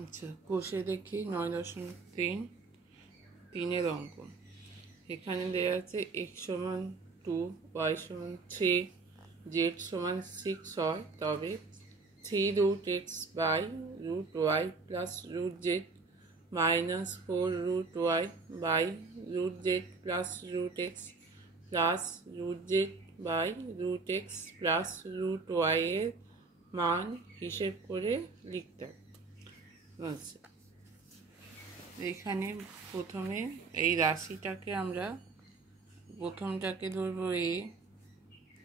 আচ্ছা, কষে দেখি 9.3 3-এর অঙ্ক। এখানে দেওয়া আছে x সমান 2, y সমান 3, z সমান 6 হয়, তবে 3√x by √y plus √z minus 4√y by √z plus √x plus √z by √x plus √y এর মান হিসেব করে লিখতে হবে। আচ্ছা, এখানে প্রথমে এই রাশিটাকে আমরা প্রথমটাকে ধরবো a,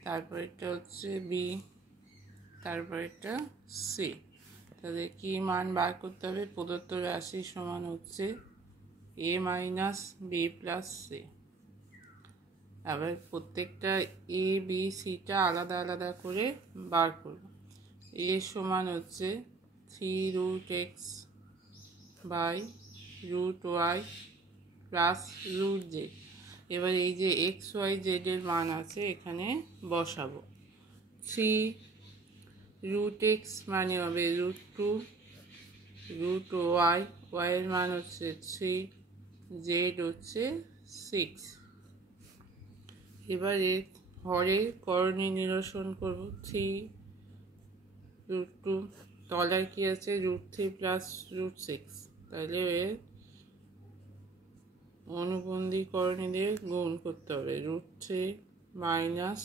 তারপর এটা হচ্ছে b, তারপর এটা c। তাহলে কি মান বার করতে হবে? প্রদত্ত রাশি সমান হচ্ছে a minus b plus c। আবার প্রত্যেকটা a b cটা আলাদা আলাদা করে বার করব। a সমান হচ্ছে 3√x by √y plus √z। এবার এই যে x, y, z এর মান আছে এখানে বসাবো। 3√x মানে হবে √2, √y, y এর মান হচ্ছে 3, z হচ্ছে 6। এবারে হরে করণী নিরসন করব। 3√2 তলায় কি আছে? √3 প্লাস √6, তাহলে এর অনুবন্ধীকরণী দিয়ে গুণ করতে হবে। √3 মাইনাস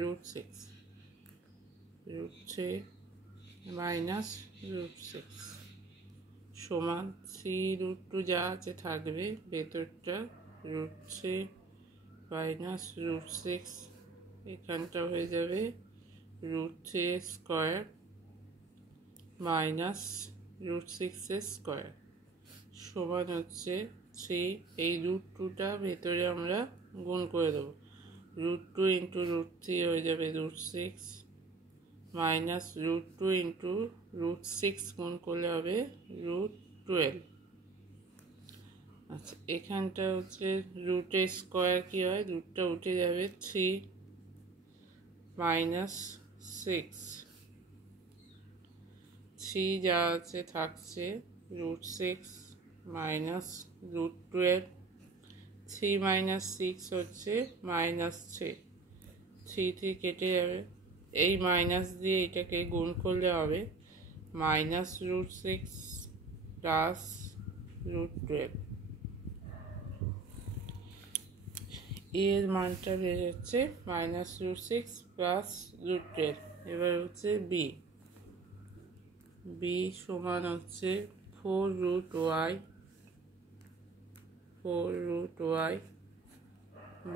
√6, √3 মাইনাস √6 সমান 3√2 যা আছে থাকবে, ভেতরটা √3 মাইনাস √6, এখানটা হয়ে যাবে √3 স্কোয়ার মাইনাস √6 স্কোয়ার সমান হচ্ছে 3। এই √2টা ভেতরে আমরা গুণ করে দেবো। √2 ইন্টু √3 হয়ে যাবে √6 মাইনাস √2 ইন্টু √6 গুণ করলে হবে √12। আচ্ছা, এখানটা হচ্ছে √এর স্কোয়ার কী হয়? √টা উঠে যাবে, 3 মাইনাস 6, 3 যা আছে থাকছে √6 মাইনাস √12, 3 মাইনাস 6 হচ্ছে -3, 3 কেটে যাবে। এই মাইনাস দিয়ে এটাকে গুণ করলে হবে মাইনাস √6 প্লাস √12। এর মানটা বের হচ্ছে মাইনাস √6 প্লাস √12। এবার হচ্ছে বি সমান হচ্ছে 4√y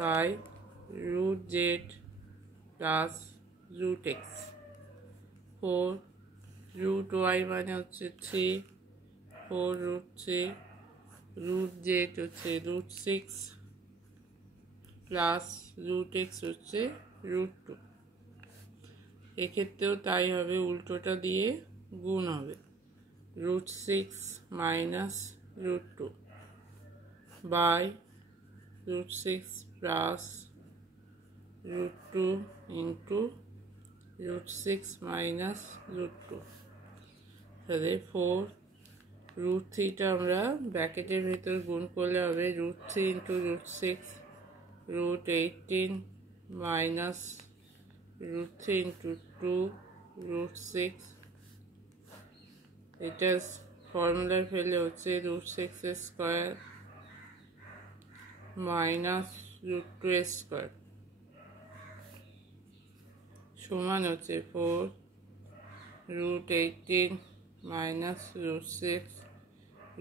by √z plus √x। 4√y মানে হচ্ছে 3, 4√3, √z হচ্ছে √6 প্লাস √x হচ্ছে √2। এক্ষেত্রেও তাই হবে, উল্টোটা দিয়ে গুণ হবে। √6 minus √2 by √6 plus √2 into √6 minus √2। তাহলে 4√3টা আমরা ব্র্যাকেটের ভেতর গুণ করলে হবে √3 ইন্টু √6 √18 মাইনাস √3 ইন্টু 2 √6। এটা ফর্মুলায় ফেলে হচ্ছে √6 স্কোয়ার মাইনাস √2 স্কোয়ার সমান হচ্ছে 4√18 মাইনাস √6,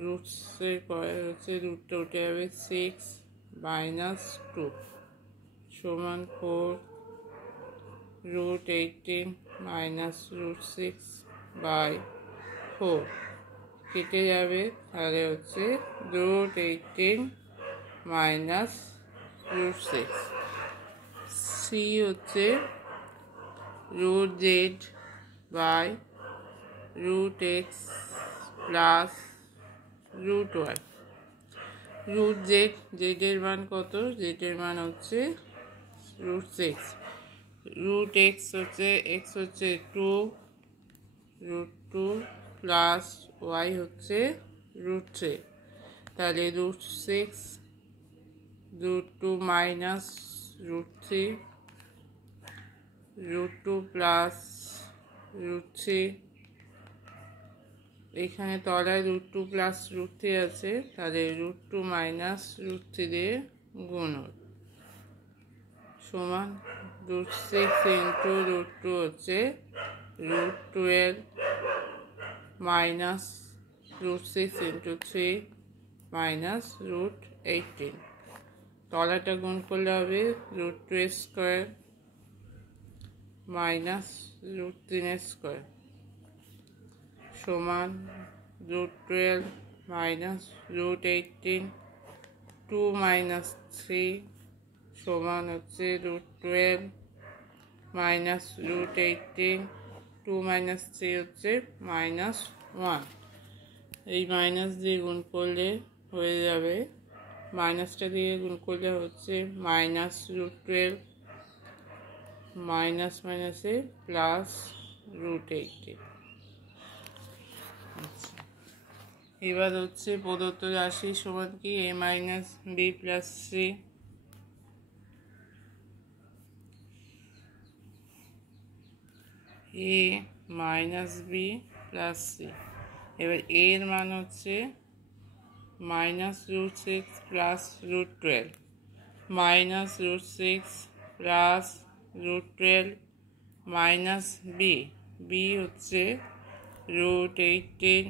√6 পরে হচ্ছে √টা উঠে যাবে 6 মাইনাস 2 সমান 4√18 মাইনাস √6 বাই 4 কেটে যাবে, তাহলে হচ্ছে √18 মাইনাস √6। সি হচ্ছে √z by √x plus √y। √z, জেডের মান কত? জেডের মান হচ্ছে √6, √x হচ্ছে 2, √2 প্লাস ওয়াই হচ্ছে √3। তাহলে √6 √2 মাইনাস √3 √2 প্লাস √3, এখানে তলায় √2 প্লাস √3 আছে, তাহলে √2 মাইনাস √3 দিয়ে গুণ সমান √6 ইন্টু √2 হচ্ছে √12 মাইনাস √6 ইন্টু 3 মাইনাস √18। তলাটা গুণ করলে হবে √2² মাইনাস √3² সমান √12 মাইনাস √18, 2 মাইনাস 3 সমান হচ্ছে √12 মাইনাস √18, 2 মাইনাস 3 হচ্ছে -1। এই মাইনাস দিয়ে গুণ করলে হয়ে যাবে, মাইনাসটা দিয়ে গুণ করলে হচ্ছে -√12 মাইনাস মাইনাসে প্লাস √18। এবার হচ্ছে প্রদত্ত রাশি সমান কি a minus B plus C. a minus B plus C, এবার a এর মান হচ্ছে -√6 plus √12 minus √6 plus √12 minus B হচ্ছে √18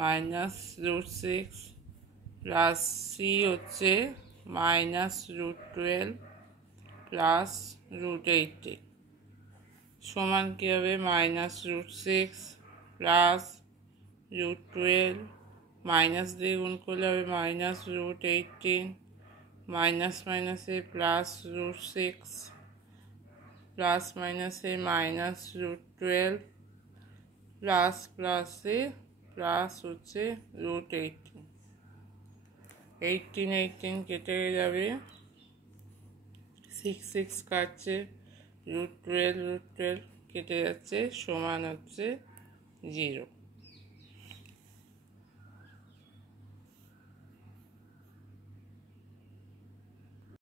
মাইনাস √6 প্লাস সি হচ্ছে -√12 প্লাস √18 সমান কী হবে -√6 প্লাস √12 মাইনাস দিয়ে গুণ করলে হবে -√18 মাইনাস মাইনাসে প্লাস √6 প্লাস মাইনাসে -√12 প্লাস প্লাসে প্লাস হচ্ছে √18, 18 কেটে যাবে, 6 কাটছে, √12 কেটে যাচ্ছে, সমান হচ্ছে 0।